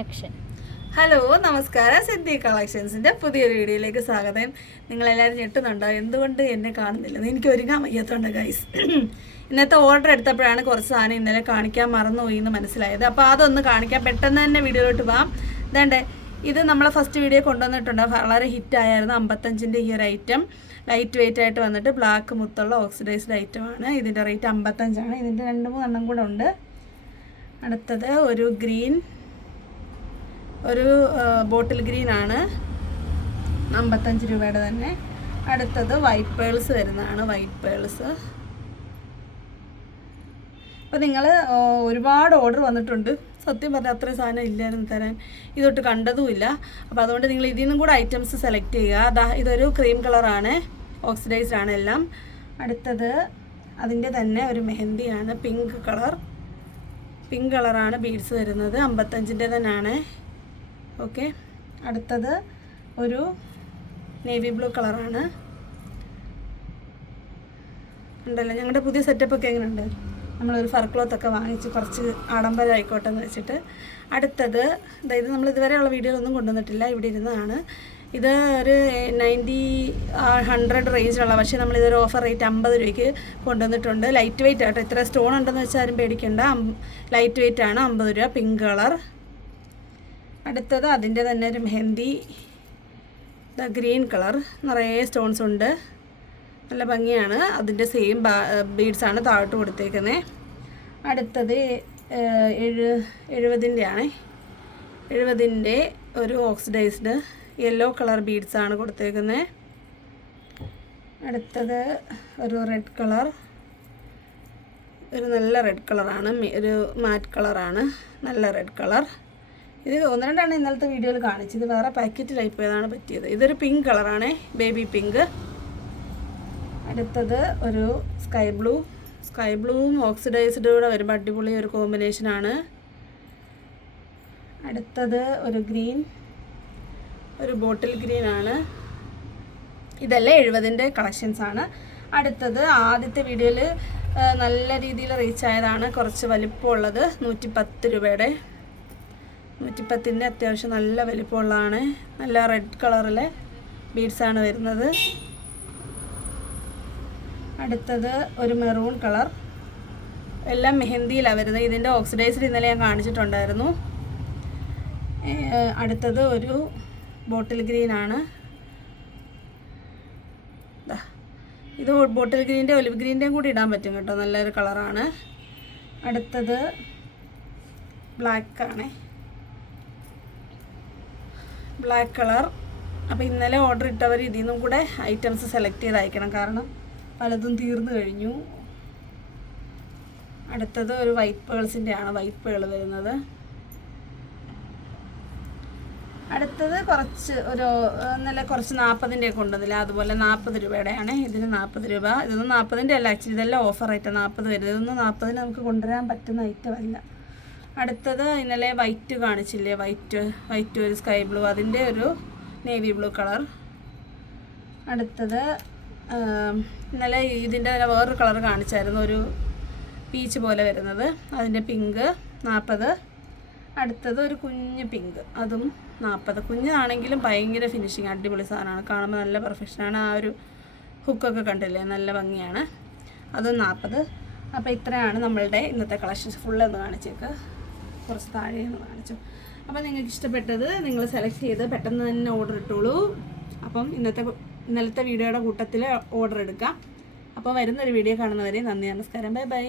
Action. Hello, നമസ്കാരം. സിദ്ധി കളക്ഷൻസിൻ്റെ പുതിയൊരു വീഡിയോയിലേക്ക് സ്വാഗതം. നിങ്ങളെല്ലാവരും ഞെട്ടുന്നുണ്ടോ എന്തുകൊണ്ട് എന്നെ കാണുന്നില്ലെന്ന്? എനിക്ക് ഒരുങ്ങാൻ വയ്യാത്തതുകൊണ്ട് ഗൈസ്. ഇന്നത്തെ ഓർഡർ എടുത്തപ്പോഴാണ് കുറച്ച് സാധനം ഇന്നലെ കാണിക്കാൻ മറന്നുപോയി എന്ന് മനസ്സിലായത്. അപ്പോൾ അതൊന്ന് കാണിക്കാം, പെട്ടെന്ന് തന്നെ വീഡിയോയിലോട്ട് പോകാം. ഇതേണ്ടേ, ഇത് നമ്മളെ ഫസ്റ്റ് വീഡിയോ കൊണ്ടുവന്നിട്ടുണ്ട്, വളരെ ഹിറ്റായിരുന്നു. 55ൻ്റെ ഈ ഒരു ഐറ്റം ലൈറ്റ് വെയിറ്റ് ആയിട്ട് വന്നിട്ട് ബ്ലാക്ക് മുത്തുള്ള ഓക്സിഡൈസ്ഡ് ഐറ്റമാണ്. ഇതിൻ്റെ റേറ്റ് 55ആണ്. ഇതിൻ്റെ 2-3 കൂടെ ഉണ്ട്. അടുത്തത് ഒരു ഗ്രീൻ, ഒരു ബോട്ടിൽ ഗ്രീൻ ആണ്, 55 രൂപയുടെ തന്നെ. അടുത്തത് വൈറ്റ് പേൾസ് വരുന്നതാണ്, വൈറ്റ് പേൾസ്. അപ്പോൾ നിങ്ങൾ ഒരുപാട് ഓർഡർ വന്നിട്ടുണ്ട്. സത്യം പറഞ്ഞാൽ അത്രയും സാധനം ഇല്ലായിരുന്നു തരാൻ, ഇതൊട്ട് കണ്ടതുമില്ല. അപ്പോൾ അതുകൊണ്ട് നിങ്ങൾ ഇതിൽ നിന്നും കൂടെ ഐറ്റംസ് സെലക്ട് ചെയ്യുക. ഇതൊരു ക്രീം കളറാണ്, ഓക്സിഡൈസ്ഡ് ആണ് എല്ലാം. അടുത്തത് അതിൻ്റെ തന്നെ ഒരു മെഹന്തിയാണ്, പിങ്ക് കളർ. പിങ്ക് കളറാണ് ബീഡ്സ് വരുന്നത്, 55ൻ്റെ തന്നെയാണ്. ഓക്കെ. അടുത്തത് ഒരു നേവി ബ്ലൂ കളറാണ്. ഉണ്ടല്ലോ ഞങ്ങളുടെ പുതിയ സെറ്റപ്പൊക്കെ എങ്ങനെയുണ്ട്? നമ്മളൊരു ഫർ ക്ലോത്തൊക്കെ വാങ്ങിച്ച് കുറച്ച് ആഡംബരം ആയിക്കോട്ടെ എന്ന് വെച്ചിട്ട്. അടുത്തത് ഇത് നമ്മൾ ഇതുവരെയുള്ള വീഡിയോയിലൊന്നും കൊണ്ടുവന്നിട്ടില്ല, ഇവിടെ ഇരുന്നതാണ്. ഇത് ഒരു 90-100 റേഞ്ചിലുള്ള, പക്ഷേ നമ്മളിതൊരു ഓഫർ റേറ്റ് 50 രൂപയ്ക്ക് കൊണ്ടുവന്നിട്ടുണ്ട്. ലൈറ്റ് വെയിറ്റ് ആട്ടോ, ഇത്ര സ്റ്റോൺ ഉണ്ടെന്ന് വെച്ചാൽ ആരും പേടിക്കേണ്ട. ലൈറ്റ് വെയിറ്റ് ആണ്, 50 രൂപ. Pink colour. അടുത്തത് അതിൻ്റെ തന്നെ ഒരു മെഹന്തി, ഗ്രീൻ കളർ, നിറയെ സ്റ്റോൺസ് ഉണ്ട്, നല്ല ഭംഗിയാണ്. അതിൻ്റെ സെയിം ബീഡ്സാണ് താഴോട്ട് കൊടുത്തേക്കുന്നത്. അടുത്തത് 70ൻ്റെ ആണ്. 70ൻ്റെ ഒരു ഓക്സിഡൈസ്ഡ് യെല്ലോ കളർ ബീഡ്സാണ് കൊടുത്തേക്കുന്നത്. അടുത്തത് ഒരു റെഡ് കളർ, ഒരു നല്ല റെഡ് കളറാണ്, ഒരു മാറ്റ് കളറാണ്, നല്ല റെഡ് കളർ. ഇത് 1-2 ഇന്നലത്തെ വീഡിയോയിൽ കാണിച്ചു. ഇത് വേറെ പാക്കറ്റിലായി പോയതാണ് പറ്റിയത്. ഇതൊരു പിങ്ക് കളറാണ്, ബേബി പിങ്ക്. അടുത്തത് ഒരു സ്കൈ ബ്ലൂ, സ്കൈ ബ്ലൂവും ഓക്സിഡൈസ്ഡ് കൂടെ വരുമ്പോൾ അടിപൊളി ഒരു കോമ്പിനേഷനാണ്. അടുത്തത് ഒരു ഗ്രീൻ, ഒരു ബോട്ടിൽ ഗ്രീൻ ആണ്. ഇതെല്ലാം 70ൻ്റെ കളക്ഷൻസാണ്. അടുത്തത് ആദ്യത്തെ വീഡിയോയിൽ നല്ല രീതിയിൽ റീച്ച് ആയതാണ്, കുറച്ച് വലിപ്പമുള്ളത്, 110 രൂപയുടെ. 110ൻ്റെ അത്യാവശ്യം നല്ല വലിപ്പമുള്ളതാണ്. നല്ല റെഡ് കളറിലെ ബീഡ്സാണ് വരുന്നത്. അടുത്തത് ഒരു മെറൂൺ കളർ, എല്ലാം മെഹന്തിയിലാണ് വരുന്നത്. ഇതിൻ്റെ ഓക്സിഡൈസ്ഡ് ഇന്നലെ ഞാൻ കാണിച്ചിട്ടുണ്ടായിരുന്നു. അടുത്തത് ഒരു ബോട്ടിൽ ഗ്രീൻ ആണ്. ഇത് ബോട്ടിൽ ഗ്രീൻ്റെ ഒലിവ് ഗ്രീൻ്റെയും കൂടി ഇടാൻ പറ്റും കേട്ടോ, നല്ലൊരു കളറാണ്. അടുത്തത് ബ്ലാക്ക് ആണ്, ബ്ലാക്ക് കളർ. അപ്പോൾ ഇന്നലെ ഓർഡർ ഇട്ടവർ ഇതിൽ നിന്നും കൂടെ ഐറ്റംസ് സെലക്ട് ചെയ്ത് അയക്കണം, കാരണം പലതും തീർന്നു കഴിഞ്ഞു. അടുത്തത് ഒരു വൈറ്റ് പേൾസിൻ്റെ ആണ്, വൈറ്റ് പേൾ വരുന്നത്. അടുത്തത് കുറച്ച് ഒരു ഇന്നലെ കുറച്ച് 40ൻ്റെ ഒക്കെ ഉണ്ടെന്നില്ല, അതുപോലെ 40 രൂപയുടെയാണ്. ഇതിന് 40 രൂപ. ഇതൊന്നും 40ൻ്റെ അല്ല, ആക്ച്വലി ഇതെല്ലാം ഓഫർ ഐറ്റം, 40 വരുന്നത്. ഇതൊന്നും 40ന് നമുക്ക് കൊണ്ടുവരാൻ പറ്റുന്ന ഐറ്റം അല്ല. അടുത്തത് ഇന്നലെ വൈറ്റ് കാണിച്ചില്ലേ, വൈറ്റ് ഒരു സ്കൈ ബ്ലൂ, അതിൻ്റെ ഒരു നേവി ബ്ലൂ കളർ. അടുത്തത് ഇന്നലെ ഇതിൻ്റെ വേറൊരു കളർ കാണിച്ചായിരുന്നു, ഒരു പീച്ച് പോലെ വരുന്നത്, അതിൻ്റെ പിങ്ക് 40. അടുത്തത് ഒരു കുഞ്ഞ് പിങ്ക്, അതും 40. കുഞ്ഞാണെങ്കിലും ഭയങ്കര ഫിനിഷിങ്, അടിപൊളി സാധനമാണ്, കാണുമ്പോൾ നല്ല പെർഫെക്ഷനാണ്. ആ ഒരു ഹുക്കൊക്കെ കണ്ടില്ലേ, നല്ല ഭംഗിയാണ്, അതും 40. അപ്പോൾ ഇത്രയാണ് നമ്മളുടെ ഇന്നത്തെ കളക്ഷൻസ്. ഫുള്ളൊന്ന് കാണിച്ചേക്ക്, കുറച്ച് താഴെയൊന്ന് കാണിച്ചു. അപ്പോൾ നിങ്ങൾക്ക് ഇഷ്ടപ്പെട്ടത് നിങ്ങൾ സെലക്ട് ചെയ്ത് പെട്ടെന്ന് തന്നെ ഓർഡർ ഇട്ടോളൂ. അപ്പം ഇന്നലത്തെ വീഡിയോയുടെ കൂട്ടത്തിൽ ഓർഡർ എടുക്കാം. അപ്പോൾ വരുന്നൊരു വീഡിയോ കാണുന്നവരെ നന്ദി, നമസ്കാരം, ബൈ ബൈ.